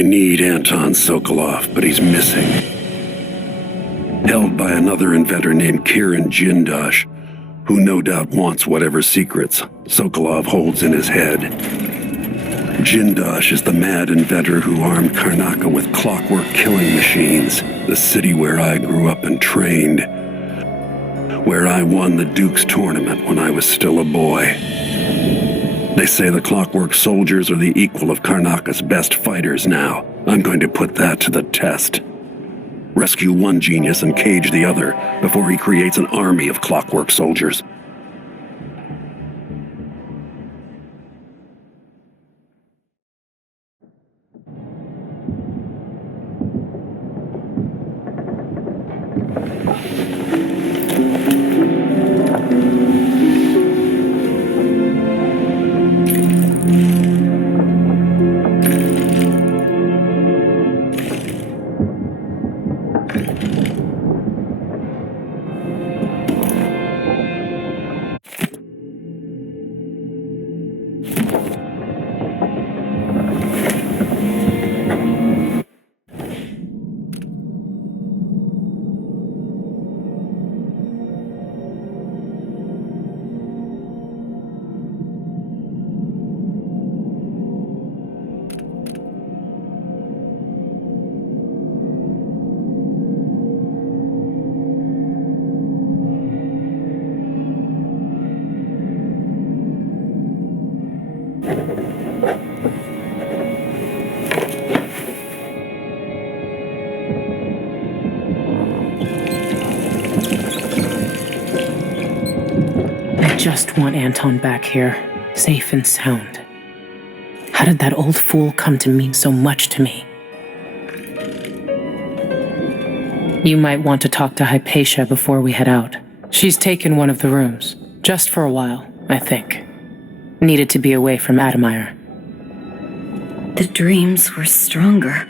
I need Anton Sokolov, but he's missing. Held by another inventor named Kirin Jindosh, who no doubt wants whatever secrets Sokolov holds in his head. Jindosh is the mad inventor who armed Karnaca with clockwork killing machines, the city where I grew up and trained, where I won the Duke's tournament when I was still a boy. They say the Clockwork soldiers are the equal of Karnaca's best fighters now. I'm going to put that to the test. Rescue one genius and cage the other before he creates an army of Clockwork soldiers. I just want Anton back here, safe and sound. How did that old fool come to mean so much to me? You might want to talk to Hypatia before we head out. She's taken one of the rooms, just for a while, I think. Needed to be away from Admire. The dreams were stronger.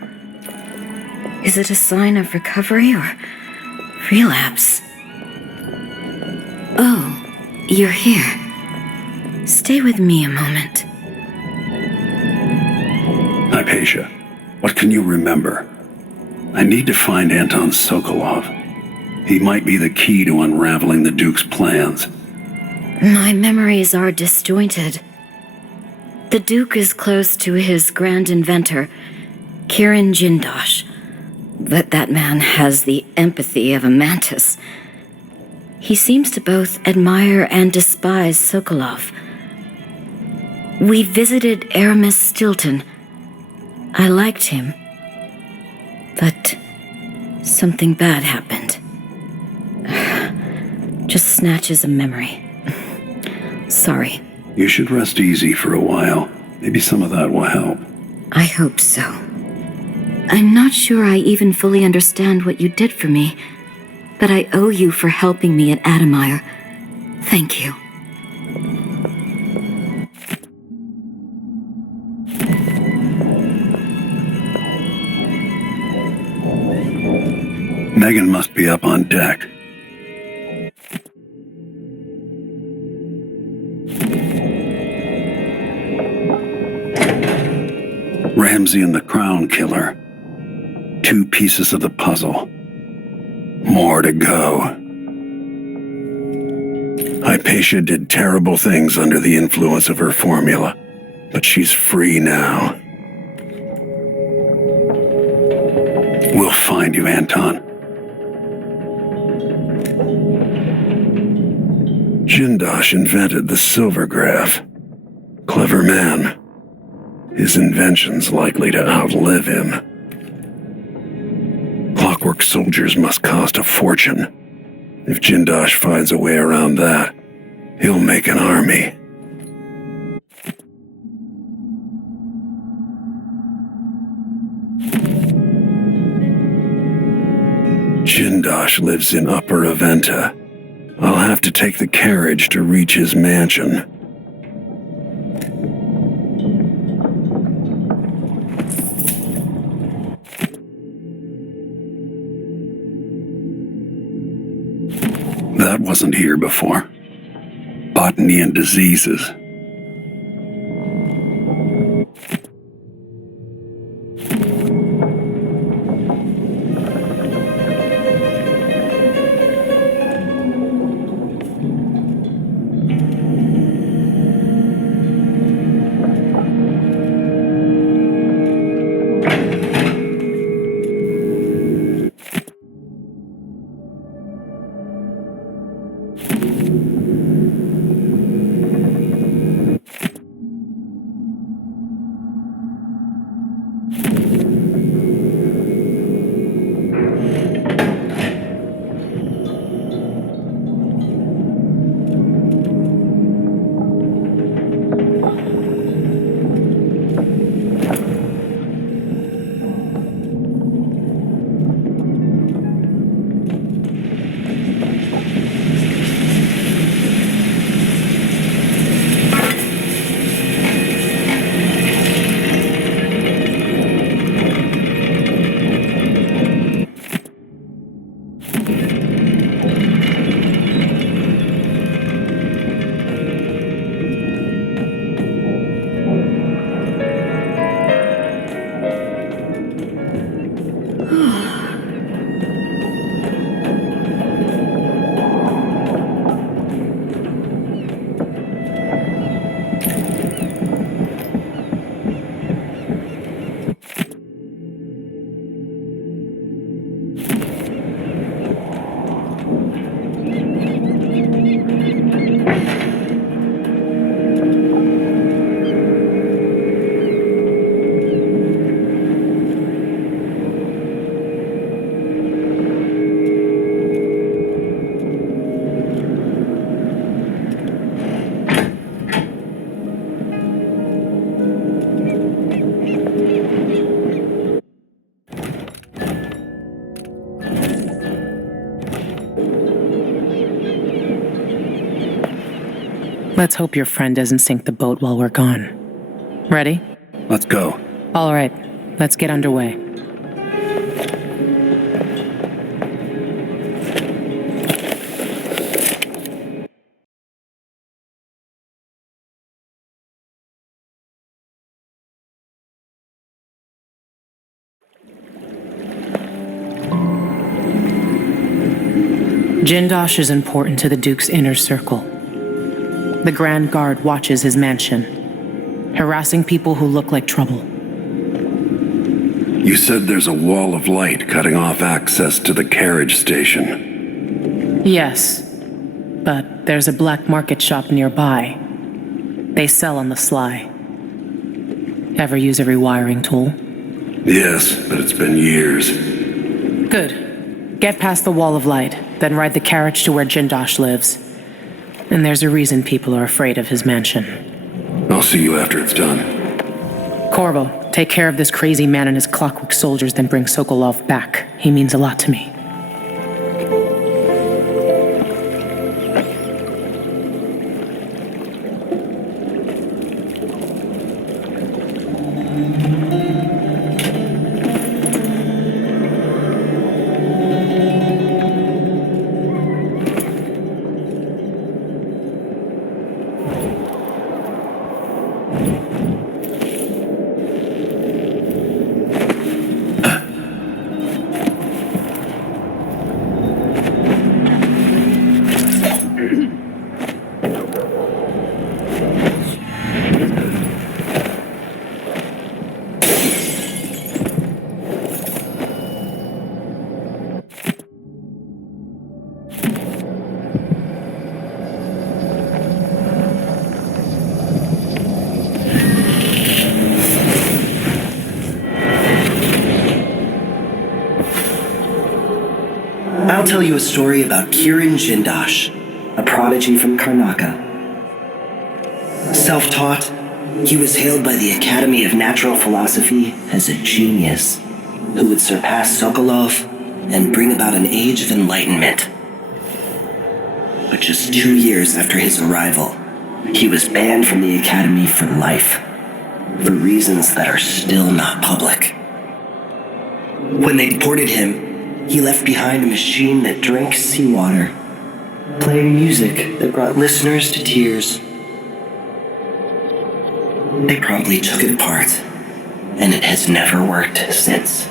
Is it a sign of recovery or relapse? Oh, you're here. Stay with me a moment. Hypatia, what can you remember? I need to find Anton Sokolov. He might be the key to unraveling the Duke's plans. My memories are disjointed. The Duke is close to his grand inventor, Kirin Jindosh. But that man has the empathy of a mantis. He seems to both admire and despise Sokolov. We visited Aramis Stilton. I liked him. But something bad happened. Just snatches of memory. Sorry. You should rest easy for a while. Maybe some of that will help. I hope so. I'm not sure I even fully understand what you did for me, but I owe you for helping me at Admire. Thank you. Megan must be up on deck. Ramsey and the Crown Killer. 2 pieces of the puzzle. More to go. Hypatia did terrible things under the influence of her formula, but she's free now. We'll find you, Anton. Jindosh invented the silvergraph. Clever man. His invention's likely to outlive him. Clockwork soldiers must cost a fortune. If Jindosh finds a way around that, he'll make an army. Jindosh lives in Upper Aventa. I'll have to take the carriage to reach his mansion. That wasn't here before. Botany and diseases. Let's hope your friend doesn't sink the boat while we're gone. Ready? Let's go. All right, let's get underway. Jindosh is important to the Duke's inner circle. The Grand Guard watches his mansion, harassing people who look like trouble. You said there's a wall of light cutting off access to the carriage station. Yes, but there's a black market shop nearby. They sell on the sly. Ever use a rewiring tool? Yes, but it's been years. Good. Get past the wall of light, then ride the carriage to where Jindosh lives. And there's a reason people are afraid of his mansion. I'll see you after it's done. Corvo, take care of this crazy man and his Clockwork soldiers, then bring Sokolov back. He means a lot to me. I'll tell you a story about Kirin Jindosh, a prodigy from Karnaka. Self-taught, he was hailed by the Academy of Natural Philosophy as a genius who would surpass Sokolov and bring about an age of enlightenment. But just 2 years after his arrival, he was banned from the Academy for life, for reasons that are still not public. When they deported him, he left behind a machine that drank seawater, playing music that brought listeners to tears. They promptly took it apart, and it has never worked since.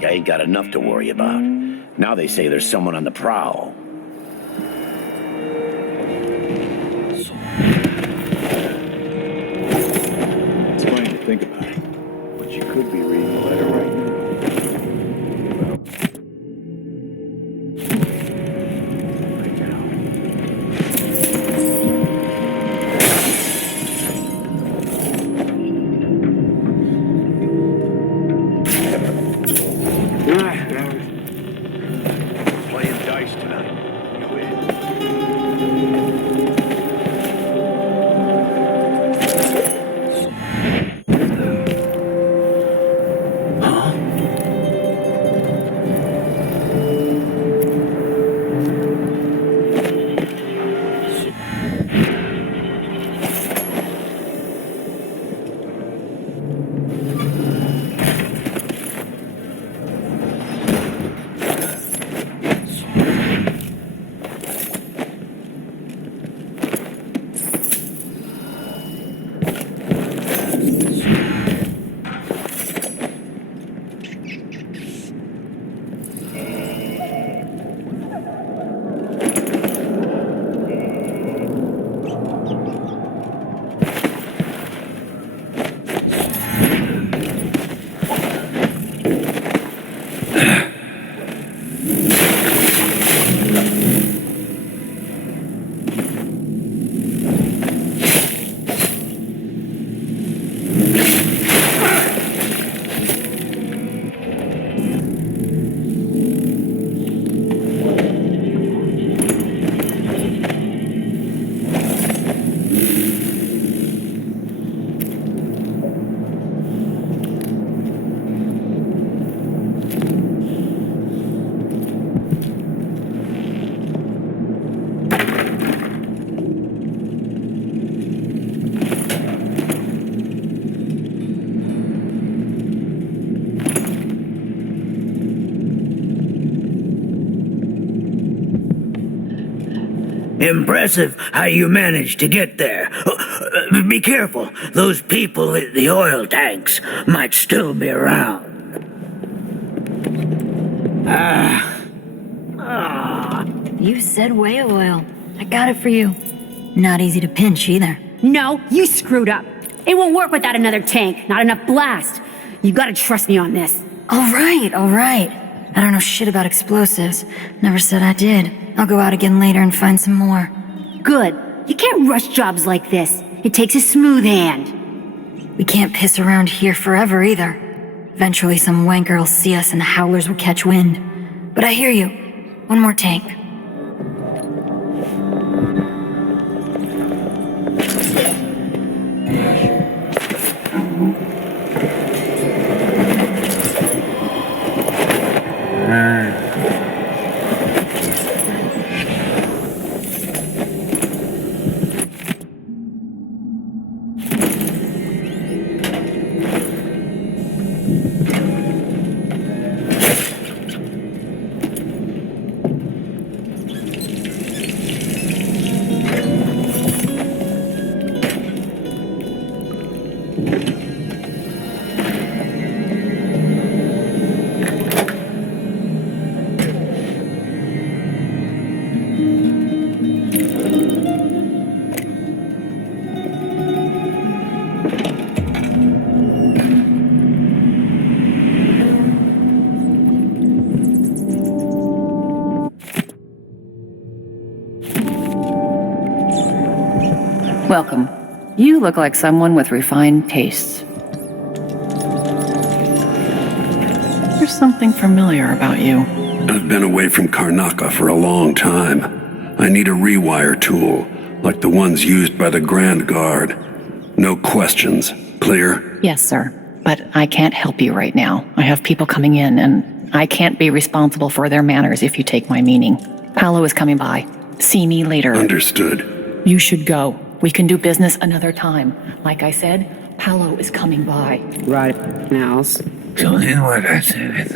I ain't got enough to worry about. Now they say there's someone on the prowl. It's funny to think about it, but you could be reading the letter right now. Playing dice tonight. You in? Impressive how you managed to get there. Be careful. Those people in the oil tanks might still be around. You said whale oil. I got it for you. Not easy to pinch either. No, you screwed up. It won't work without another tank, not enough blast. You gotta trust me on this. All right. I don't know shit about explosives. Never said I did. I'll go out again later and find some more. Good. You can't rush jobs like this. It takes a smooth hand. We can't piss around here forever either. Eventually some wanker will see us and the howlers will catch wind. But I hear you. One more tank. Welcome. You look like someone with refined tastes. There's something familiar about you. I've been away from Karnaca for a long time. I need a rewire tool, like the ones used by the Grand Guard. No questions. Clear? Yes, sir. But I can't help you right now. I have people coming in, and I can't be responsible for their manners if you take my meaning. Paolo is coming by. See me later. Understood. You should go. We can do business another time. Like I said, Paolo is coming by. Right now. So then what I said.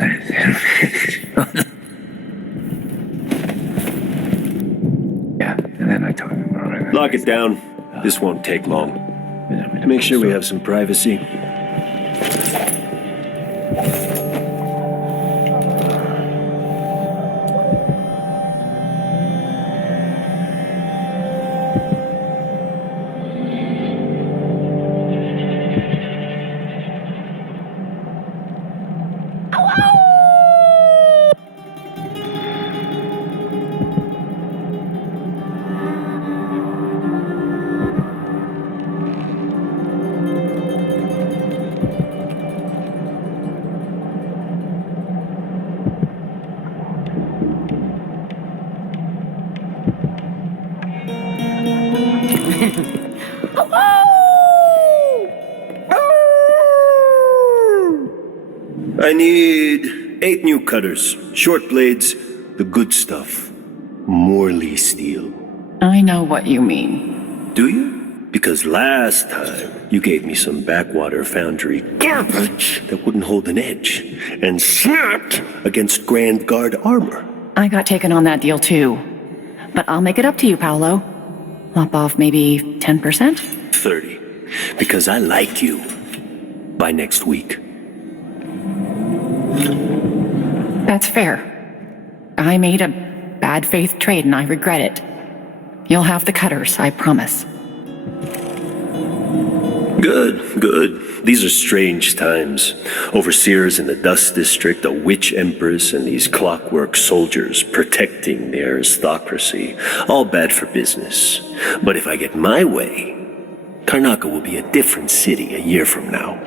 Yeah, and then I told him about it. Lock it down. This won't take long. Make sure we have some privacy. I need 8 new cutters, short blades, the good stuff. Morley steel. I know what you mean. Do you? Because last time you gave me some backwater foundry garbage that wouldn't hold an edge and snapped against Grand Guard armor. I got taken on that deal too. But I'll make it up to you, Paolo. Lop off maybe 10%? 30. Because I like you. By next week. That's fair. I made a bad faith trade and I regret it. You'll have the cutters, I promise. Good. These are strange times. Overseers in the Dust District, a witch empress, and these Clockwork soldiers protecting the aristocracy. All bad for business. But if I get my way, Karnaca will be a different city a year from now.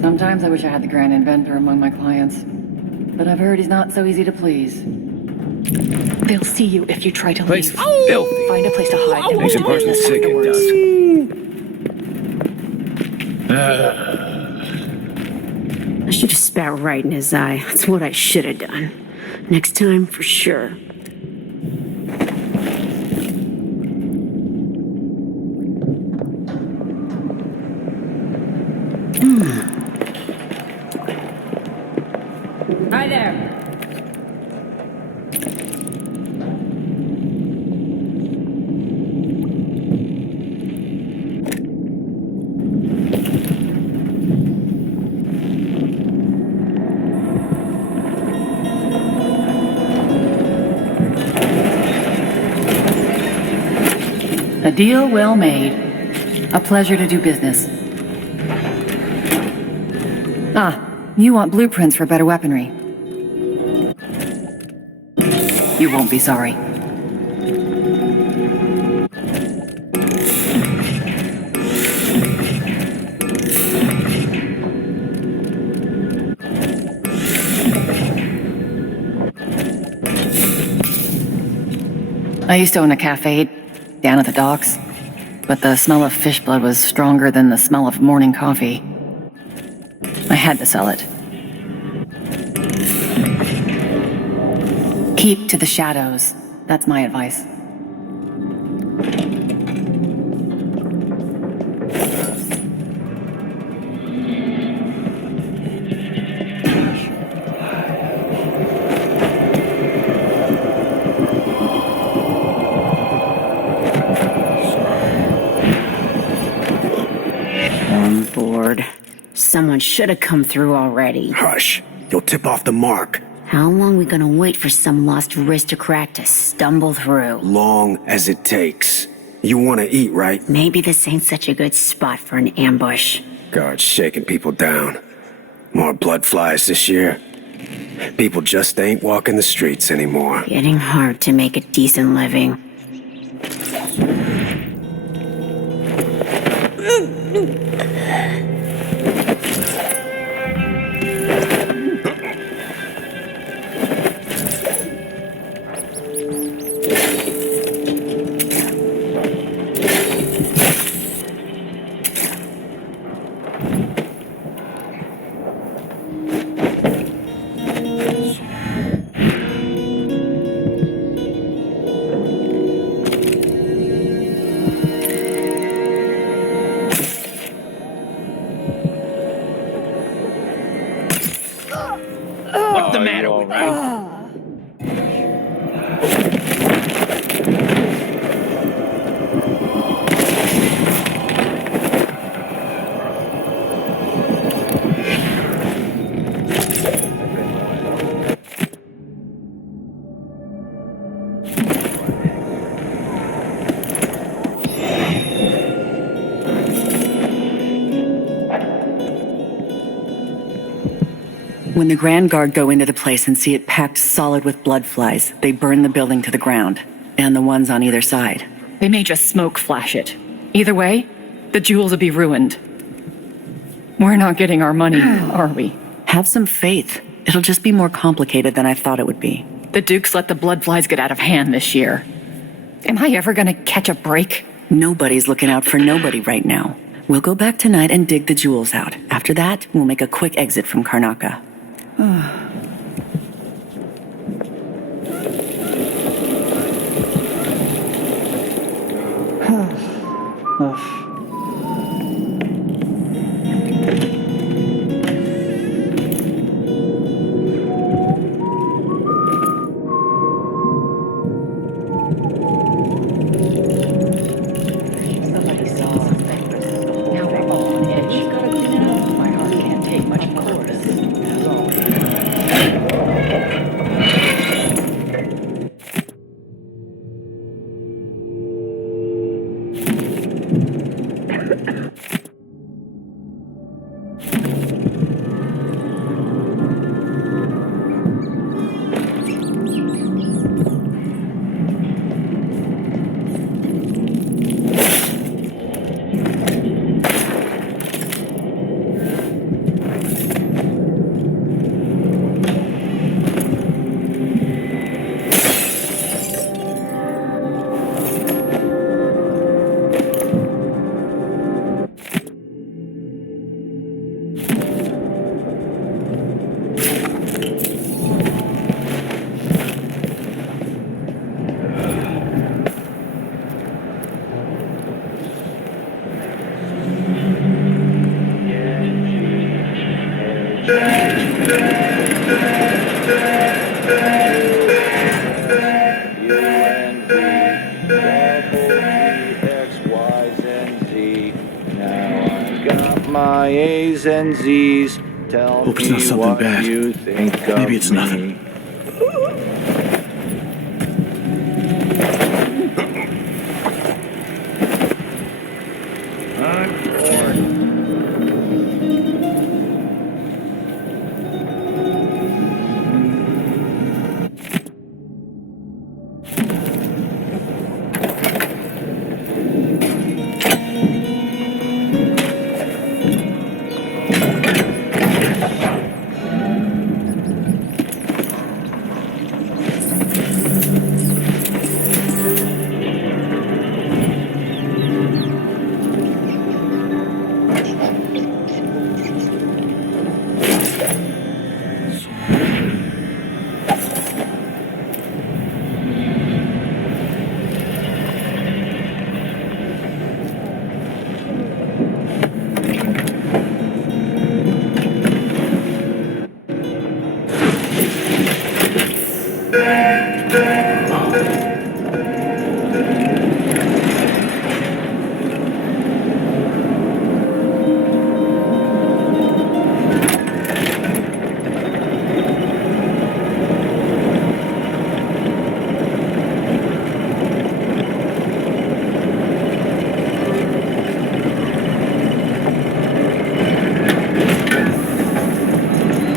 Sometimes I wish I had the Grand Inventor among my clients, but I've heard he's not so easy to please. They'll see you if you try to Place leave. is filthy. Find a place to hide. and Makes a we'll person business sick, it afterwards. does. I should have spat right in his eye. That's what I should have done. Next time, for sure. Hi there. A deal well made. A pleasure to do business. Ah, you want blueprints for better weaponry. You won't be sorry. I used to own a cafe down at the docks, but the smell of fish blood was stronger than the smell of morning coffee. I had to sell it. Keep to the shadows. That's my advice. I'm bored. Someone should have come through already. Hush. You'll tip off the mark. How long we gonna wait for some lost aristocrat to stumble through? Long as it takes. You want to eat, right? Maybe this ain't such a good spot for an ambush. God's shaking people down. More blood flies this year. People just ain't walking the streets anymore. Getting hard to make a decent living. What's the matter with you? When the Grand Guard go into the place and see it packed solid with blood flies, they burn the building to the ground, and the ones on either side. They may just smoke flash it. Either way, the jewels will be ruined. We're not getting our money, are we? Have some faith. It'll just be more complicated than I thought it would be. The Dukes let the blood flies get out of hand this year. Am I ever gonna catch a break? Nobody's looking out for nobody right now. We'll go back tonight and dig the jewels out. After that, we'll make a quick exit from Karnaca. Somebody saw something. Now they're all on edge. My heart can't take much more of this. My A's and Z's. Tell Hope it's me not something what bad. you think of Maybe it's me. nothing.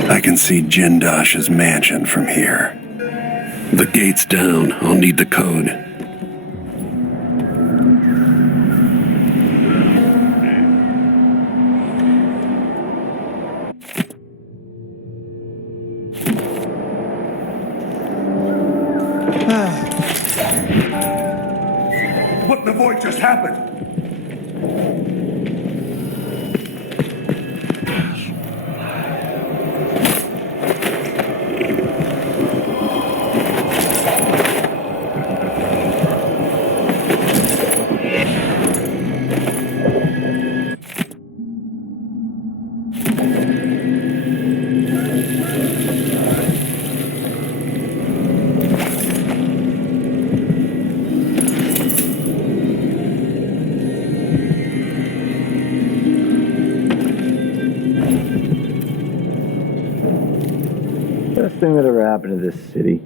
I can see Jindosh's mansion from here. The gate's down. I'll need the code. What in the void just happened? Best thing that ever happened to this city.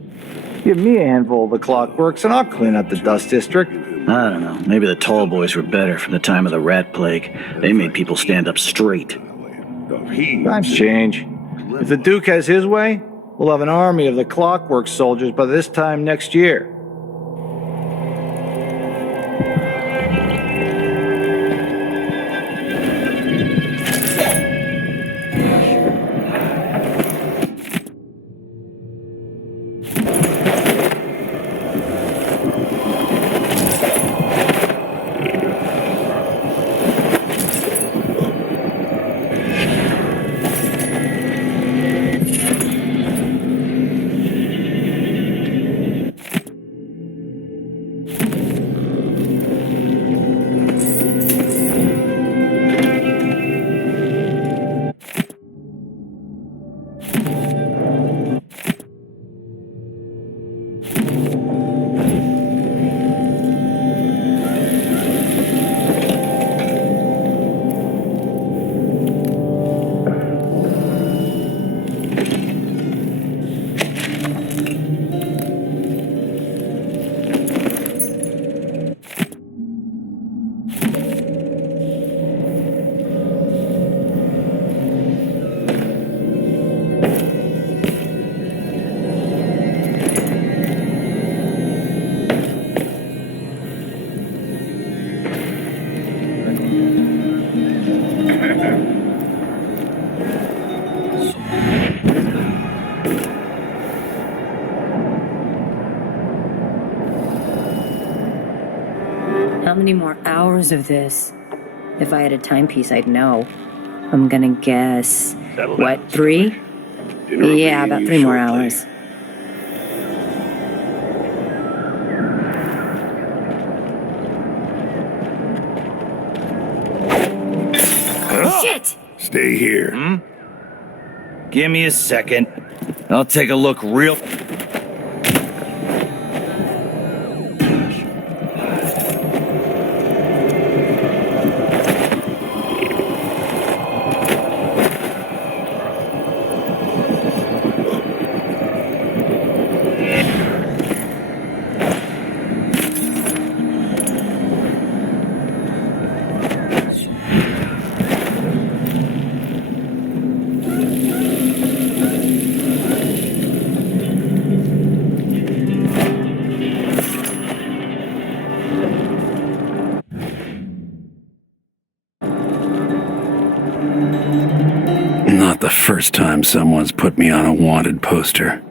Give me a handful of the Clockworks and I'll clean up the dust district. I don't know. Maybe the tall boys were better from the time of the rat plague. They made people stand up straight. Times change. If the Duke has his way, we'll have an army of the Clockwork soldiers by this time next year. How many more hours of this? If I had a timepiece, I'd know. I'm gonna guess... What, 3? Yeah, about 3 more hours. Huh? Shit! Stay here. Give me a second. I'll take a look real... Not the first time someone's put me on a wanted poster.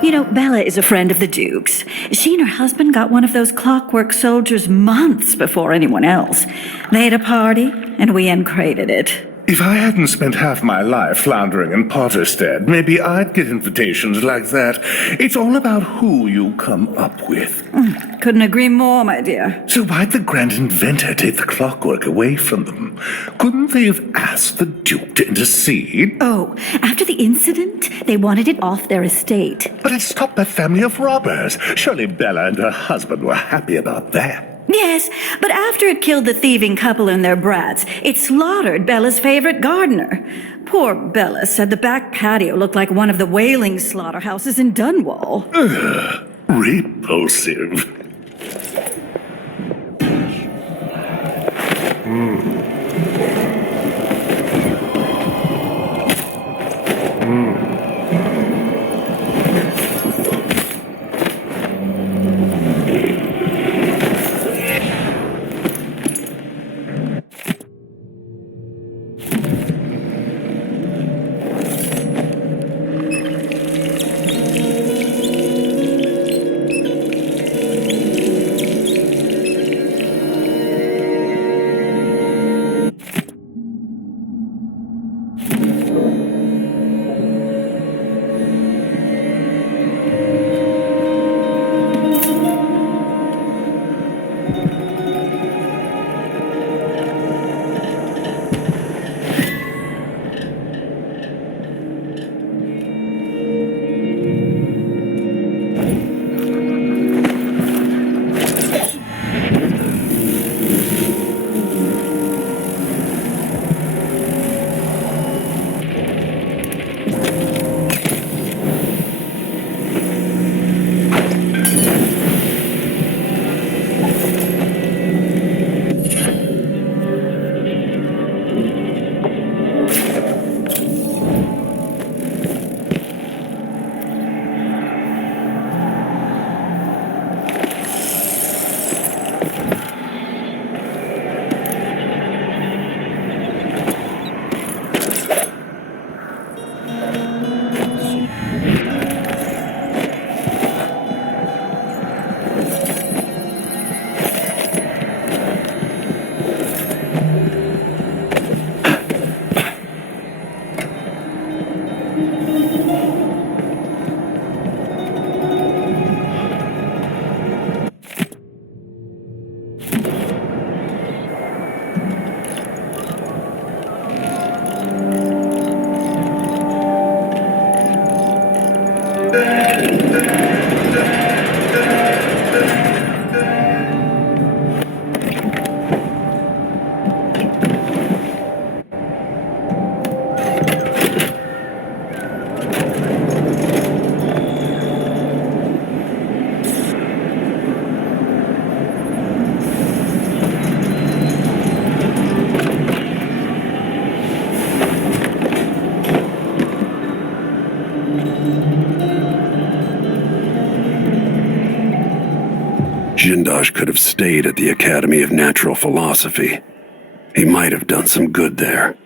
You know, Bella is a friend of the Duke's. She and her husband got one of those Clockwork soldiers months before anyone else. They had a party, and we uncrated it. If I hadn't spent half my life floundering in Potterstead, maybe I'd get invitations like that. It's all about who you come up with. Couldn't agree more, my dear. So why'd the grand inventor take the clockwork away from them? Couldn't they have asked the Duke to intercede? Oh, after the incident, they wanted it off their estate. But it stopped that family of robbers. Surely Bella and her husband were happy about that. Yes, but after it killed the thieving couple and their brats, it slaughtered Bella's favorite gardener. Poor Bella said the back patio looked like one of the whaling slaughterhouses in Dunwall. Repulsive. Jindosh could have stayed at the Academy of Natural Philosophy. He might have done some good there.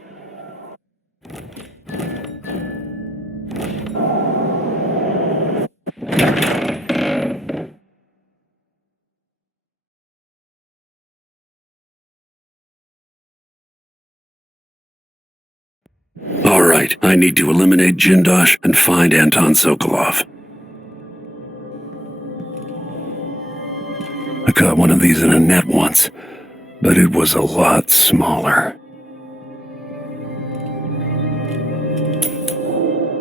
All right, I need to eliminate Jindosh and find Anton Sokolov. I caught one of these in a net once, but it was a lot smaller.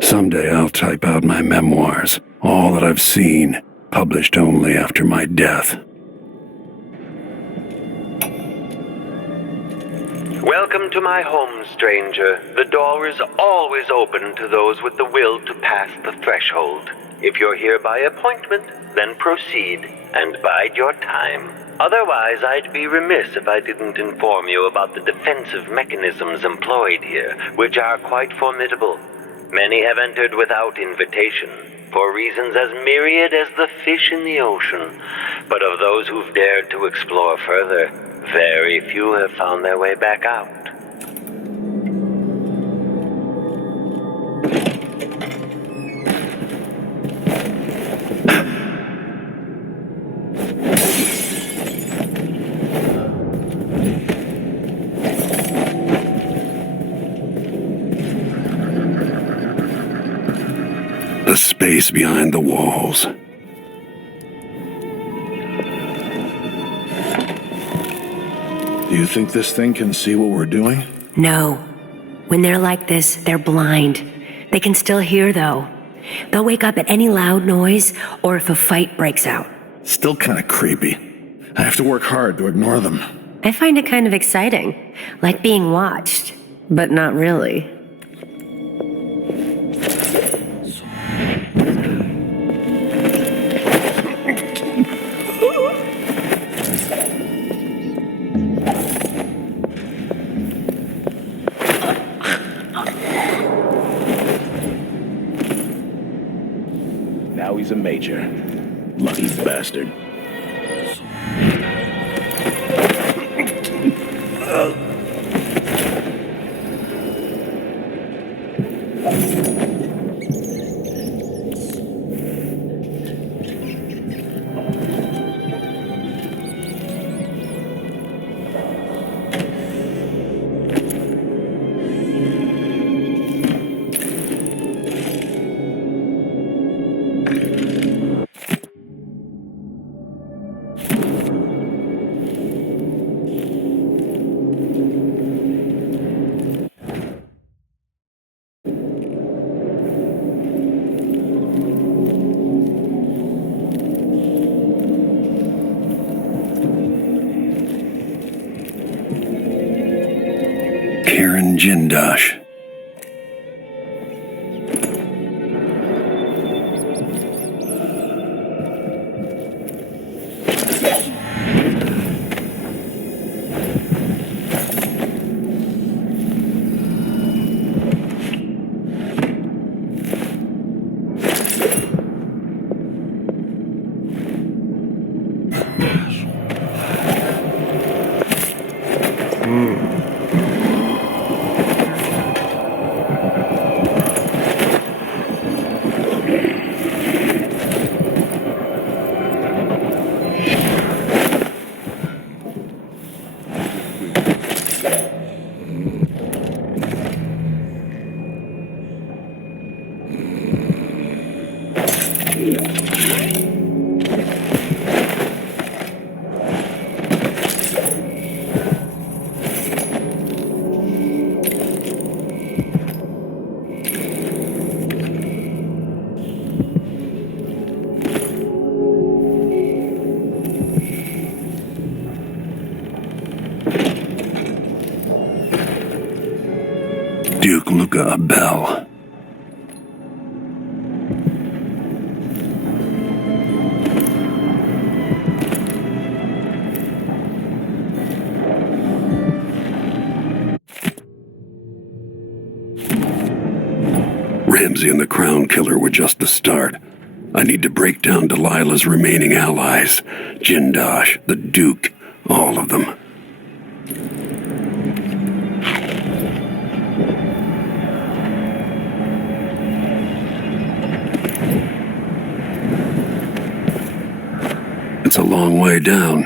Someday I'll type out my memoirs, all that I've seen, published only after my death. Welcome to my home, stranger. The door is always open to those with the will to pass the threshold. If you're here by appointment, then proceed and bide your time. Otherwise, I'd be remiss if I didn't inform you about the defensive mechanisms employed here, which are quite formidable. Many have entered without invitation, for reasons as myriad as the fish in the ocean. But of those who've dared to explore further, very few have found their way back out. The space behind the walls. Do you think this thing can see what we're doing? No. When they're like this, they're blind. They can still hear, though. They'll wake up at any loud noise or if a fight breaks out. Still kind of creepy. I have to work hard to ignore them. I find it kind of exciting. Like being watched. But not really. Now he's a major. Lucky bastard. Jindosh. Duke Luca Abel. Ramsey and the Crown Killer were just the start. I need to break down Delilah's remaining allies. Jindosh, the Duke, all of them. It's a long way down.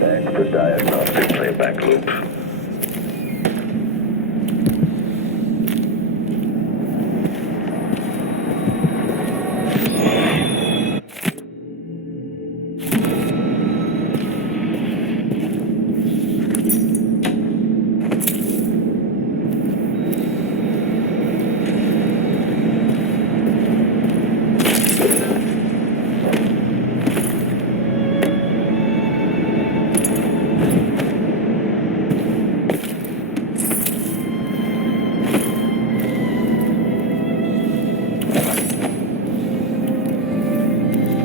Back for diagnostic playback loop.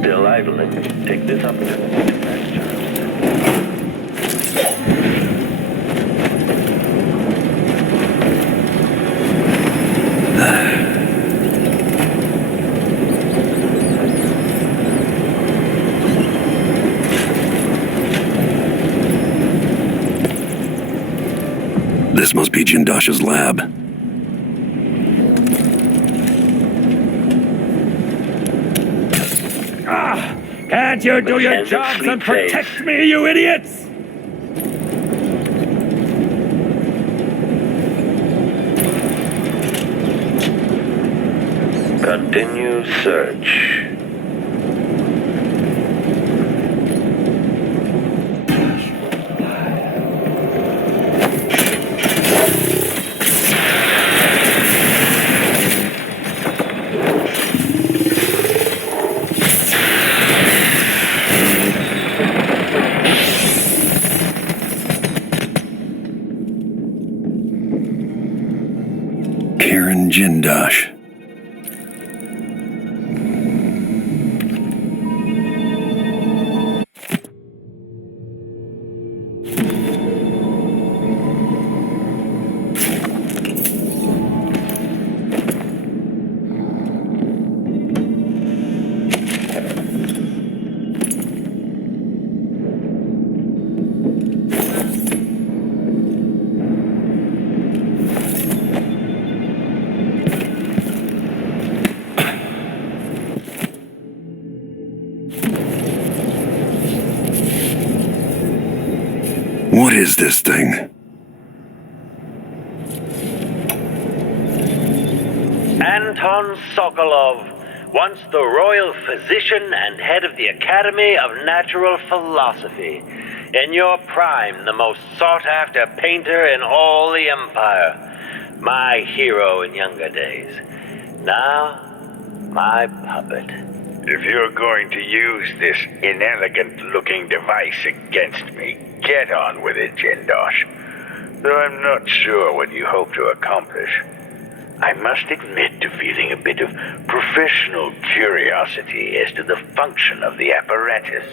Still idling. Take this up to the dispatch terminal. This must be Jindosh's lab. Can't you do your jobs and protect me, you idiots? Continue search. Jindosh. What is this thing? Anton Sokolov, once the royal physician and head of the Academy of Natural Philosophy. In your prime, the most sought-after painter in all the Empire. My hero in younger days. Now, my puppet. If you're going to use this inelegant-looking device against me, get on with it, Jindosh. Though I'm not sure what you hope to accomplish. I must admit to feeling a bit of professional curiosity as to the function of the apparatus.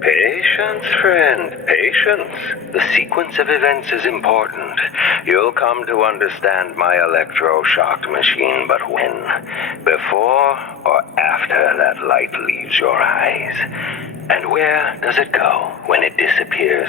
Patience, friend, patience. The sequence of events is important. You'll come to understand my electroshock machine, but when? Before or after that light leaves your eyes? And where does it go when it disappears?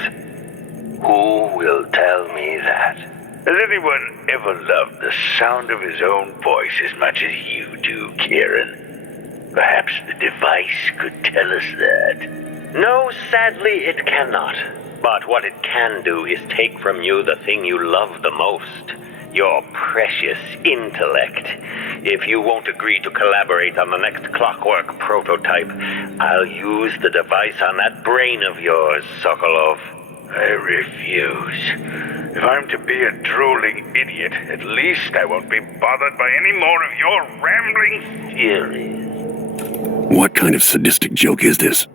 Who will tell me that? Has anyone ever loved the sound of his own voice as much as you do, Kieran? Perhaps the device could tell us that. No, sadly, it cannot. But what it can do is take from you the thing you love the most. Your precious intellect. If you won't agree to collaborate on the next Clockwork prototype, I'll use the device on that brain of yours, Sokolov. I refuse. If I'm to be a drooling idiot, at least I won't be bothered by any more of your rambling theories. What kind of sadistic joke is this?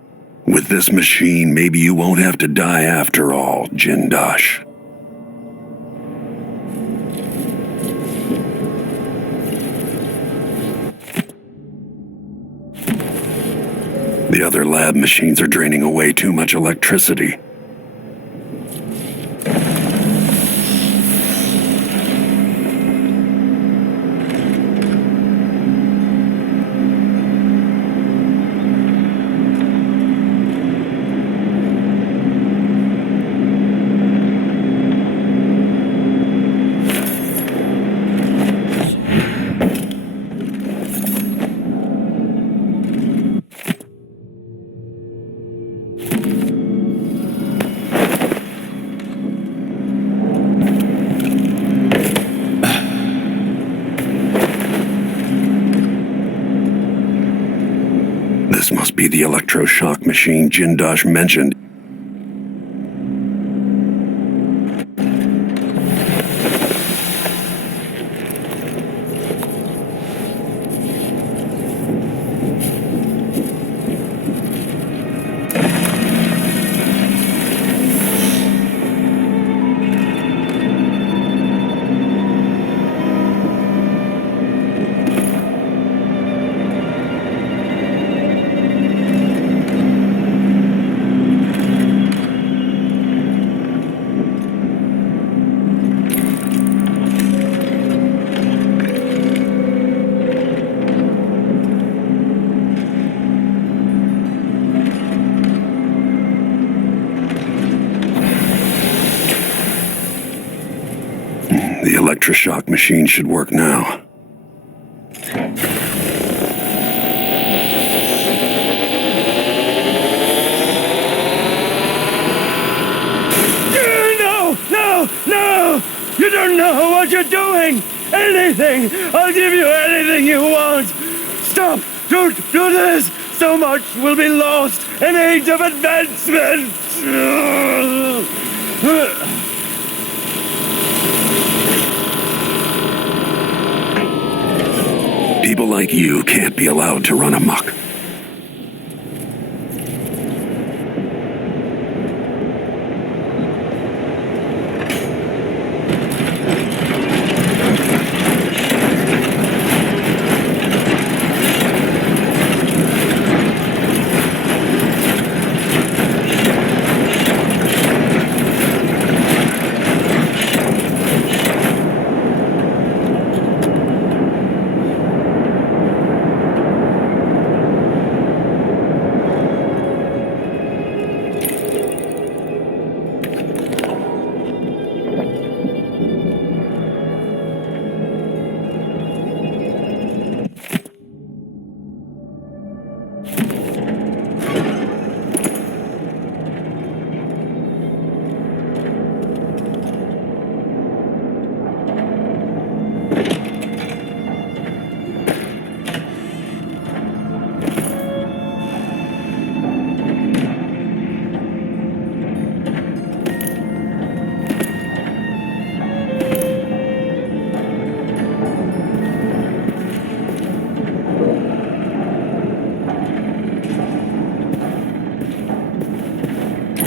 With this machine, maybe you won't have to die after all, Jindosh. The other lab machines are draining away too much electricity. This must be the electroshock machine Jindosh mentioned. The electroshock machine should work now. No! You don't know what you're doing! Anything! I'll give you anything you want! Stop! Don't do this! So much will be lost in age of advancement! People like you can't be allowed to run amok.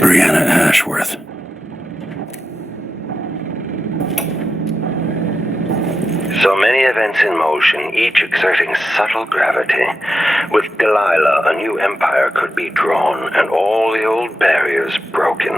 Brianna Ashworth. So many events in motion, each exerting subtle gravity. With Delilah, a new empire could be drawn, and all the old barriers broken.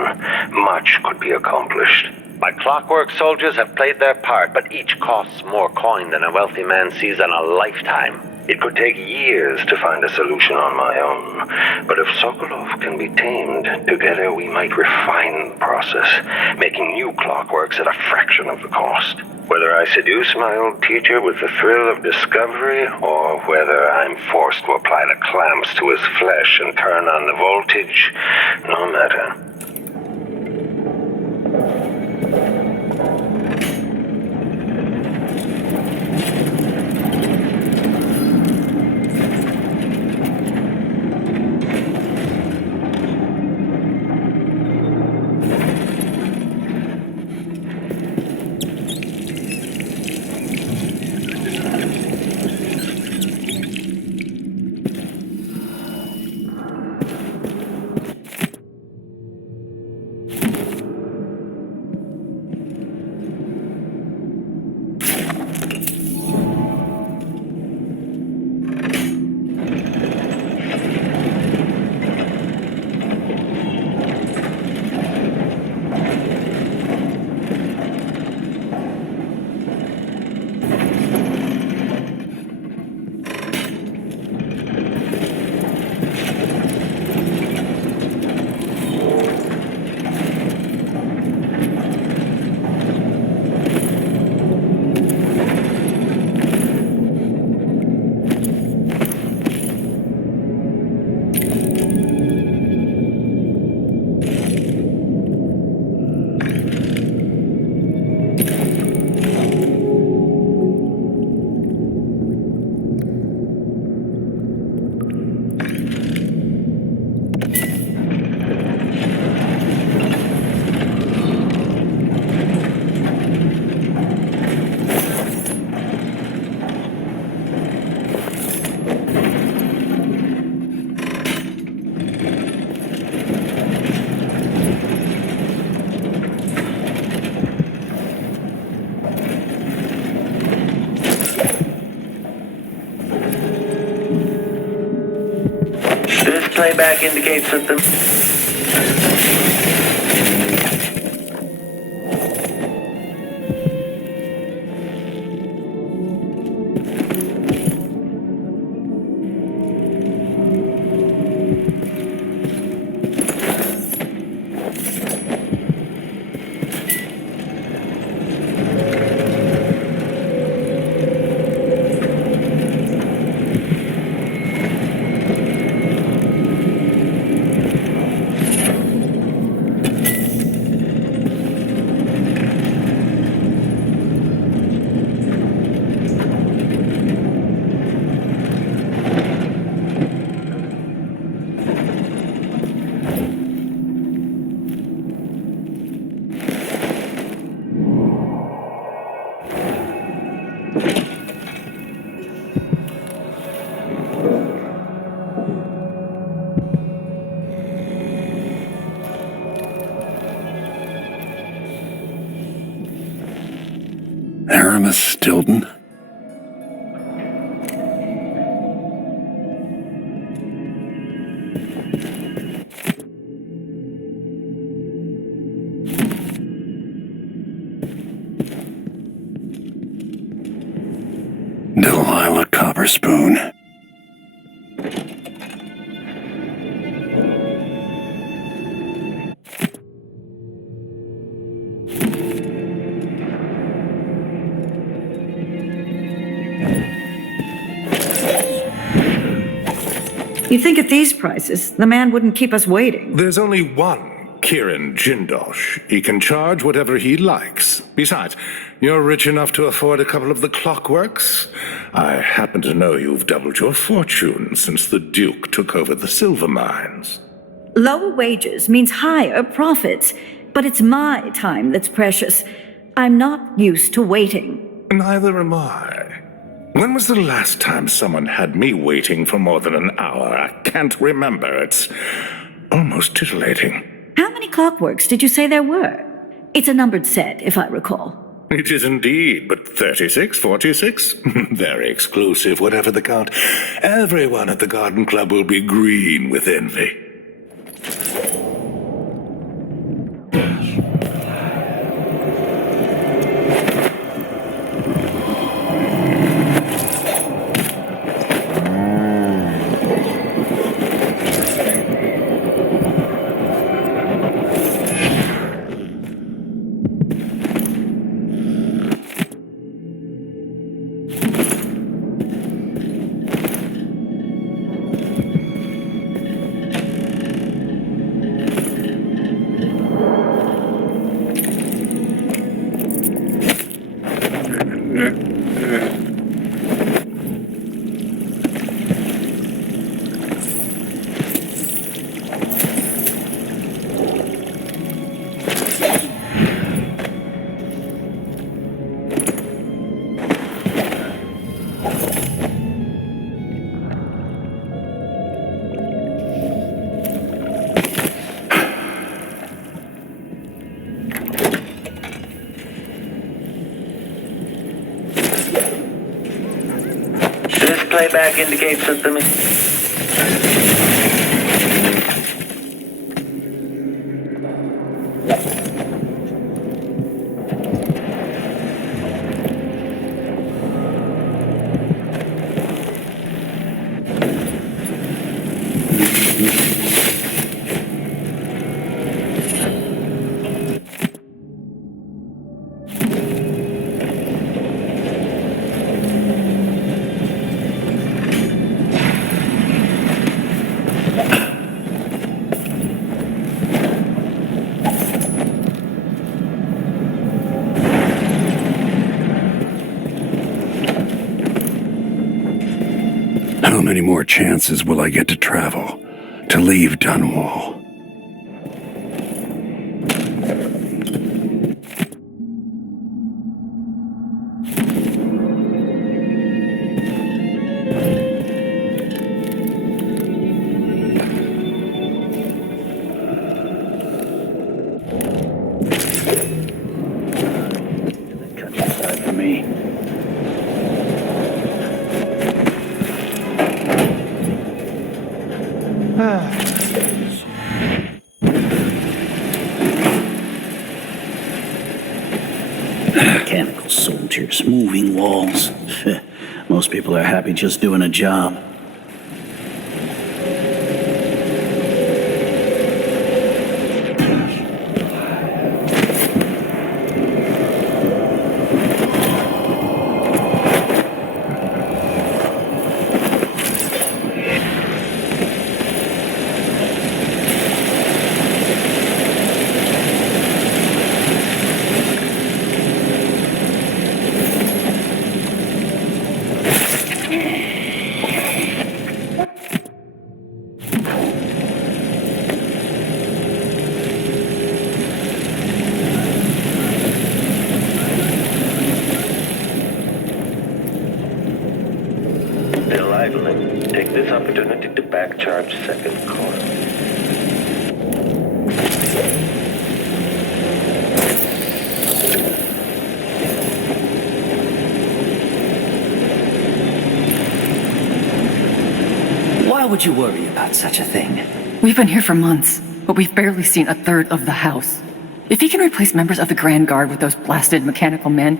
Much could be accomplished. My Clockwork soldiers have played their part, but each costs more coin than a wealthy man sees in a lifetime. It could take years to find a solution on my own, but if Sokolov can be tamed, together we might refine the process, making new clockworks at a fraction of the cost. Whether I seduce my old teacher with the thrill of discovery, or whether I'm forced to apply the clamps to his flesh and turn on the voltage, no matter. playback indicates that the... Aramis Stilton? Delilah Copperspoon. You think at these prices, the man wouldn't keep us waiting? There's only one Kieran Jindosh. He can charge whatever he likes. Besides, you're rich enough to afford a couple of the Clockworks. I happen to know you've doubled your fortune since the Duke took over the silver mines. Lower wages means higher profits, but it's my time that's precious. I'm not used to waiting. Neither am I. When was the last time someone had me waiting for more than an hour? I can't remember. It's almost titillating. How many Clockworks did you say there were? It's a numbered set, if I recall. It is indeed, but 36, 46? Very exclusive, whatever the count. Everyone at the Garden Club will be green with envy. Playback indicates that the... How many more chances will I get to travel, to leave Dunwall? Mechanical soldiers, moving walls. Most people are happy just doing a job. Still idling. Take this opportunity to back charge second core. Why would you worry about such a thing? We've been here for months, but we've barely seen a third of the house. If he can replace members of the Grand Guard with those blasted mechanical men,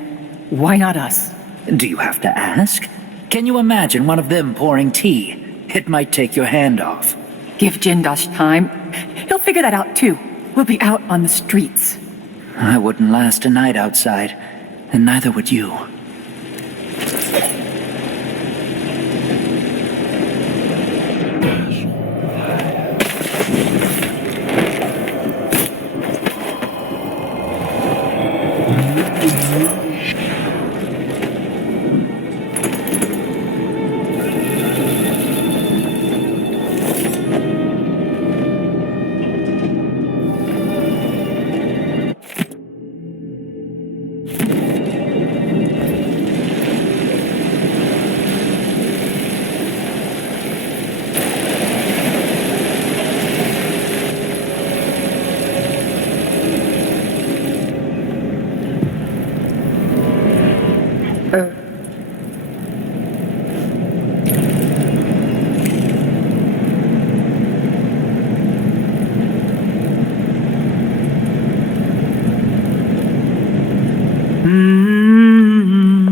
why not us? Do you have to ask? Can you imagine one of them pouring tea? It might take your hand off. Give Jindosh time. He'll figure that out too. We'll be out on the streets. I wouldn't last a night outside, and neither would you.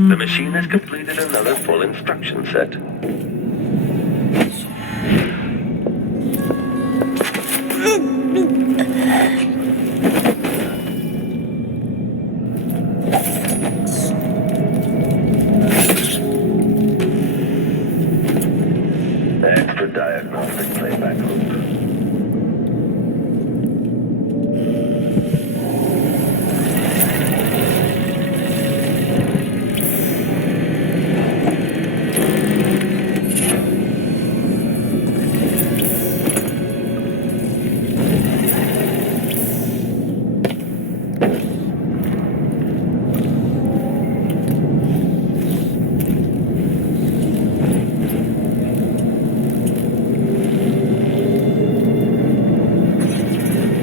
The machine has completed another full instruction set. Extra diagnostic playback loop.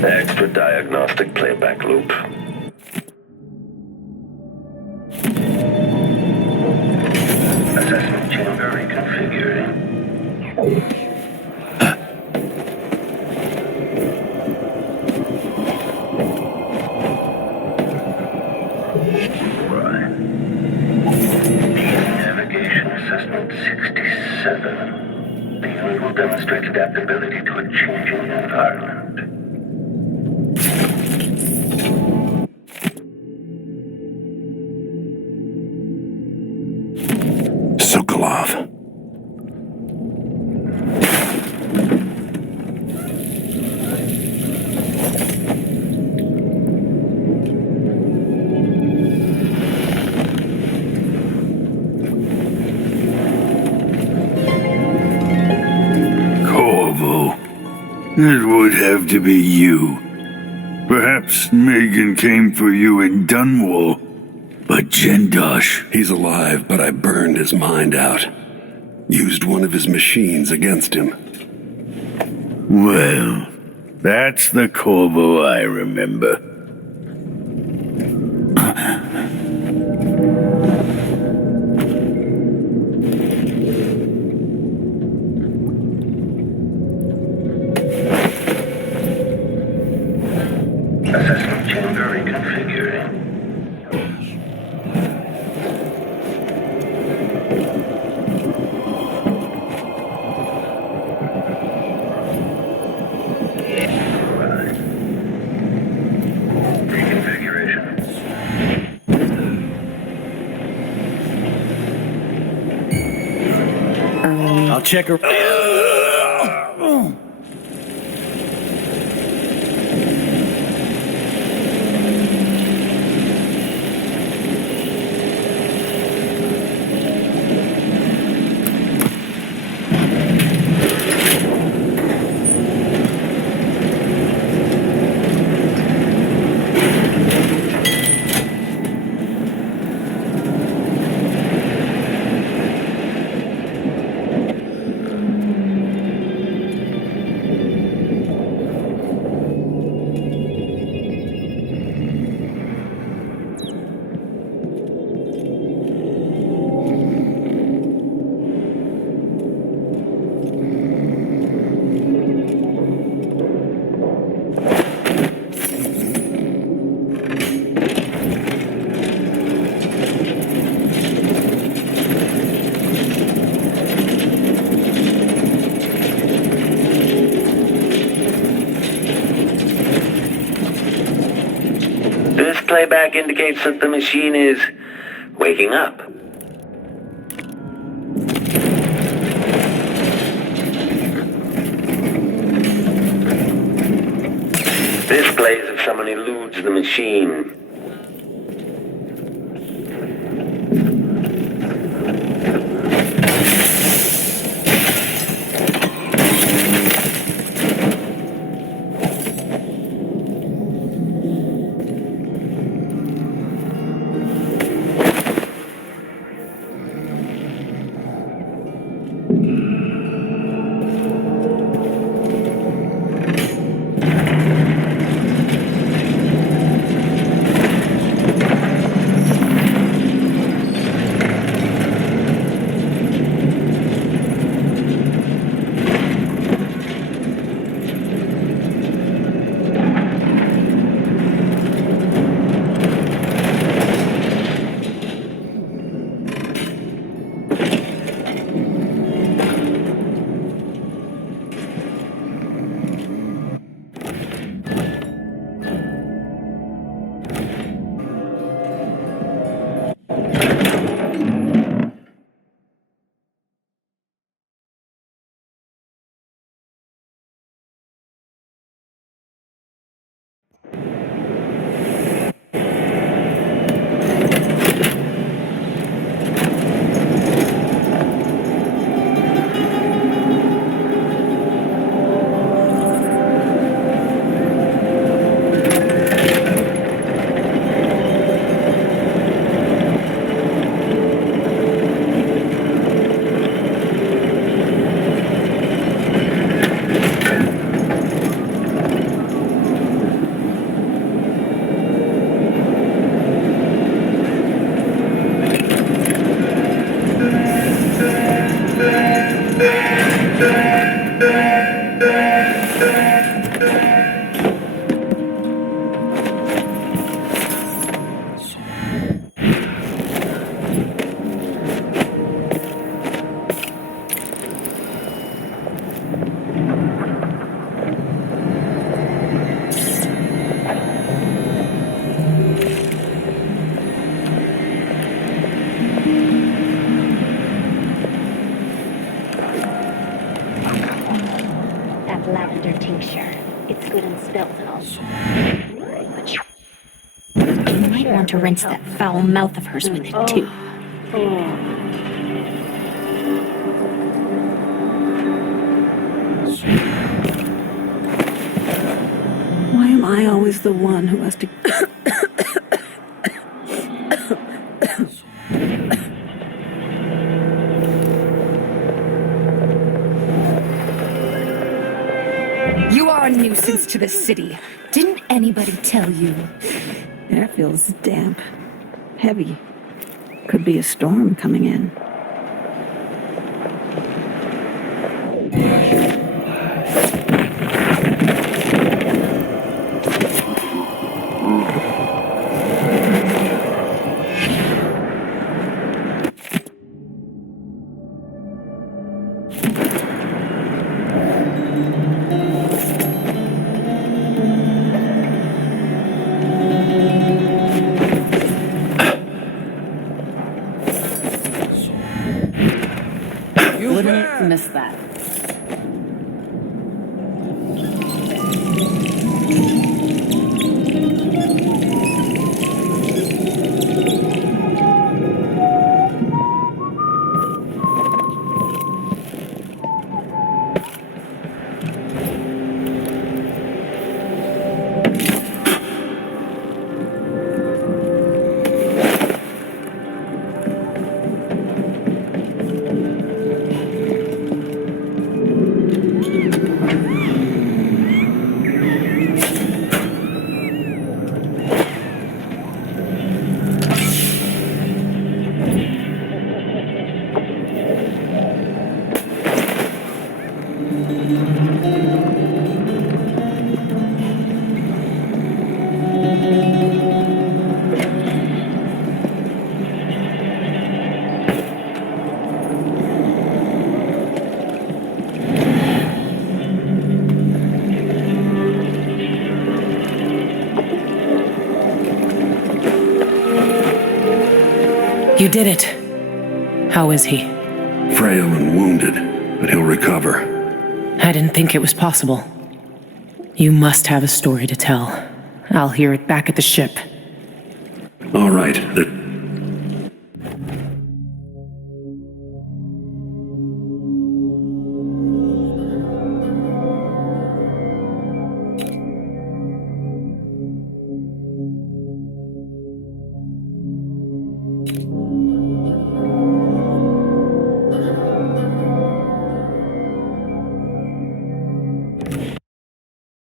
Extra diagnostic playback loop. Assessment chamber reconfiguring. Right. Navigation assessment 67. The unit will demonstrate adaptability to a changing environment. Sokolov. Corvo. It would have to be you. Perhaps Megan came for you in Dunwall. But Jindosh... He's alive, but I burned his mind out. Used one of his machines against him. Well, that's the Corvo I remember. I'll check her. This playback indicates that the machine is waking up. This plays if someone eludes the machine. lavender tincture. It's good in spills and all. But you might want to rinse that foul mouth of hers with it, too. Why am I always the one who has to... You are a nuisance to the city. Didn't anybody tell you? Air feels damp, heavy. Could be a storm coming in. You did it. How is he? Frail and wounded, but he'll recover. I didn't think it was possible. You must have a story to tell. I'll hear it back at the ship. All right, the